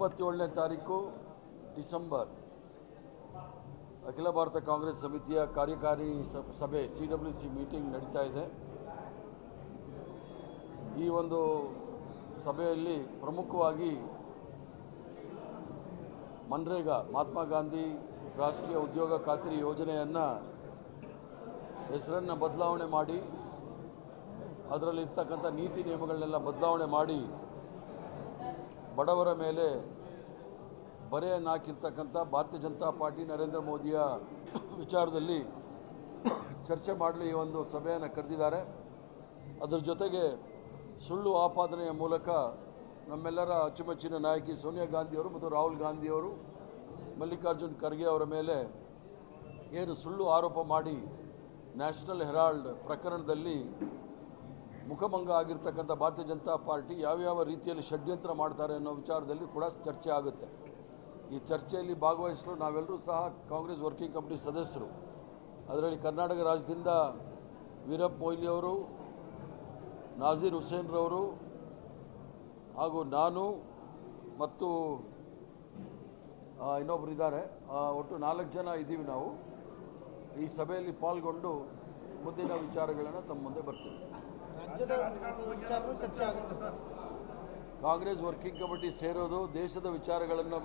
27ನೇ ತಾರೀಕು ಡಿಸೆಂಬರ್ ಅಖಿಲ ಭಾರತ ಕಾಂಗ್ರೆಸ್ ಸಮಿತಿಯ ಕಾರ್ಯಕಾರಿ ಸಭೆ CWC ಮೀಟಿಂಗ್ ನಡೀತಾ ಇದೆ. ಈ ಒಂದು ಸಭೆಯಲ್ಲಿ ಪ್ರಮುಖವಾಗಿ ಮನ್ರೇಗಾ ಮಹಾತ್ಮ ಗಾಂಧಿ ರಾಷ್ಟ್ರೀಯ ಉದ್ಯೋಗ ಖಾತ್ರಿ ಯೋಜನೆಯನ್ನು ಹೆಸರನ್ನು ಬದಲಾವಣೆ ಮಾಡಿ ಅದರಲ್ಲಿರ್ತಕ್ಕಂಥ ನೀತಿ ನಿಯಮಗಳನ್ನೆಲ್ಲ ಬದಲಾವಣೆ ಮಾಡಿ ಬಡವರ ಮೇಲೆ ಬರೆಯನ್ನು ಹಾಕಿರ್ತಕ್ಕಂಥ ಭಾರತೀಯ ಜನತಾ ಪಾರ್ಟಿ ನರೇಂದ್ರ ಮೋದಿಯ ವಿಚಾರದಲ್ಲಿ ಚರ್ಚೆ ಮಾಡಲು ಈ ಒಂದು ಸಭೆಯನ್ನು ಕರೆದಿದ್ದಾರೆ. ಅದರ ಜೊತೆಗೆ ಸುಳ್ಳು ಆಪಾದನೆಯ ಮೂಲಕ ನಮ್ಮೆಲ್ಲರ ಅಚ್ಚುಮೆಚ್ಚಿನ ನಾಯಕಿ ಸೋನಿಯಾ ಗಾಂಧಿಯವರು ಮತ್ತು ರಾಹುಲ್ ಗಾಂಧಿಯವರು ಮಲ್ಲಿಕಾರ್ಜುನ್ ಖರ್ಗೆ ಅವರ ಮೇಲೆ ಏನು ಸುಳ್ಳು ಆರೋಪ ಮಾಡಿ ನ್ಯಾಷನಲ್ ಹೆರಾಲ್ಡ್ ಪ್ರಕರಣದಲ್ಲಿ ಮುಖಭಂಗ ಆಗಿರ್ತಕ್ಕಂಥ ಭಾರತೀಯ ಜನತಾ ಪಾರ್ಟಿ ಯಾವ್ಯಾವ ರೀತಿಯಲ್ಲಿ ಷಡ್ಯಂತ್ರ ಮಾಡ್ತಾರೆ ಅನ್ನೋ ವಿಚಾರದಲ್ಲಿ ಕೂಡ ಚರ್ಚೆ ಆಗುತ್ತೆ. ಈ ಚರ್ಚೆಯಲ್ಲಿ ಭಾಗವಹಿಸಲು ನಾವೆಲ್ಲರೂ ಸಹ ಕಾಂಗ್ರೆಸ್ ವರ್ಕಿಂಗ್ ಕಮಿಟಿ ಸದಸ್ಯರು. ಅದರಲ್ಲಿ ಕರ್ನಾಟಕ ರಾಜ್ಯದಿಂದ ವೀರಪ್ಪ ಮೊಯ್ಲಿಯವರು, ನಾಜೀರ್ ಹುಸೇನ್ರವರು ಹಾಗೂ ನಾನು ಮತ್ತು ಇನ್ನೊಬ್ಬರು ಇದ್ದಾರೆ. ಒಟ್ಟು 4 ಜನ ಇದ್ದೀವಿ ನಾವು. ಈ ಸಭೆಯಲ್ಲಿ ಪಾಲ್ಗೊಂಡು ಮುಂದಿನ ವಿಚಾರಗಳನ್ನು ತಮ್ಮ ಮುಂದೆ ಬರ್ತೀವಿ. ರಾಜ್ಯದ ವಿಚಾರವೂ ಚರ್ಚೆ ಆಗುತ್ತೆ ಸರ್. ಕಾಂಗ್ರೆಸ್ ವರ್ಕಿಂಗ್ ಕಮಿಟಿ ಸೇರೋದು ದೇಶದ ವಿಚಾರಗಳನ್ನು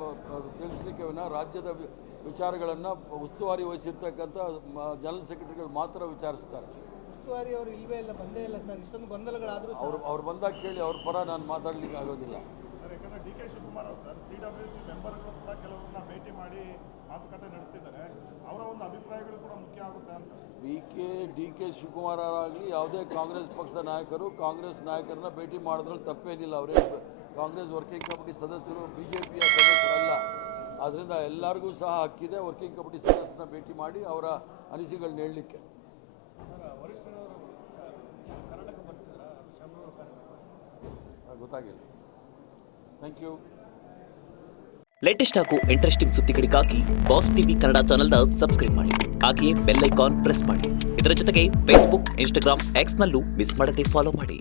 ತಿಳಿಸಲಿಕ್ಕೆ ವಿನ ರಾಜ್ಯದ ವಿಚಾರಗಳನ್ನು ಉಸ್ತುವಾರಿ ವಹಿಸಿರ್ತಕ್ಕಂಥ ಜನರಲ್ ಸೆಕ್ರೆಟರಿಗಳು ಮಾತ್ರ ವಿಚಾರಿಸ್ತಾರೆ. ಉಸ್ತುವಾರಿ ಅವರು ಇಲ್ವೇ ಇಲ್ಲ, ಬಂದೇ ಇಲ್ಲ ಸರ್. ಇಷ್ಟೊಂದು ಗೊಂದಲಗಳಾದರೂ ಅವ್ರು ಬಂದಾಗ ಕೇಳಿ, ಅವ್ರ ಪರ ನಾನು ಮಾತಾಡಲಿಕ್ಕೆ ಆಗೋದಿಲ್ಲ. ಯಾಕಂದರೆ DK ಶಿವಕುಮಾರ್ ಅವರು ಸರ್ CWC ಮೆಂಬರ್ಗಳು ಕೂಡ ಕೆಲವರನ್ನ ಭೇಟಿ ಮಾಡಿ ಮಾತುಕತೆ ನಡೆಸಿದ್ದಾರೆ. ಅವರ ಒಂದು ಅಭಿಪ್ರಾಯಗಳು ಕೂಡ ಮುಖ್ಯ ಆಗುತ್ತೆ ಅಂತ. DK ಶಿವಕುಮಾರ್ ಅವರಾಗಲಿ ಯಾವುದೇ ಕಾಂಗ್ರೆಸ್ ಪಕ್ಷದ ನಾಯಕರು ಕಾಂಗ್ರೆಸ್ ನಾಯಕರನ್ನ ಭೇಟಿ ಮಾಡೋದ್ರಲ್ಲಿ ತಪ್ಪೇನಿಲ್ಲ. ಅವರೇ ಕಾಂಗ್ರೆಸ್ ವರ್ಕಿಂಗ್ ಕಮಿಟಿ ಸದಸ್ಯರು, BJPಯ ಸದಸ್ಯರಲ್ಲ. ಆದ್ದರಿಂದ ಎಲ್ಲರಿಗೂ ಸಹ ಹಕ್ಕಿದೆ ವರ್ಕಿಂಗ್ ಕಮಿಟಿ ಸದಸ್ಯರನ್ನ ಭೇಟಿ ಮಾಡಿ ಅವರ ಅನಿಸಿಕೆಗಳನ್ನ ಹೇಳಲಿಕ್ಕೆ. ಗೊತ್ತಾಗಿಲ್ಲ. Thank you. ಲೇಟೆಸ್ಟ್ ಹಾಗೂ ಇಂಟ್ರೆಸ್ಟಿಂಗ್ ಸುದ್ದಿಗಳಿಗಾಗಿ ಬಾಸ್ ಟಿವಿ ಕನ್ನಡ ಚಾನೆಲ್ನ ಸಬ್ಸ್ಕ್ರೈಬ್ ಮಾಡಿ. ಹಾಗೆಯೇ ಬೆಲ್ ಐಕಾನ್ ಪ್ರೆಸ್ ಮಾಡಿ. ಇದರ ಜೊತೆಗೆ ಫೇಸ್ಬುಕ್, ಇನ್ಸ್ಟಾಗ್ರಾಮ್, ಎಕ್ಸ್ನಲ್ಲೂ ಮಿಸ್ ಮಾಡದೆ ಫಾಲೋ ಮಾಡಿ.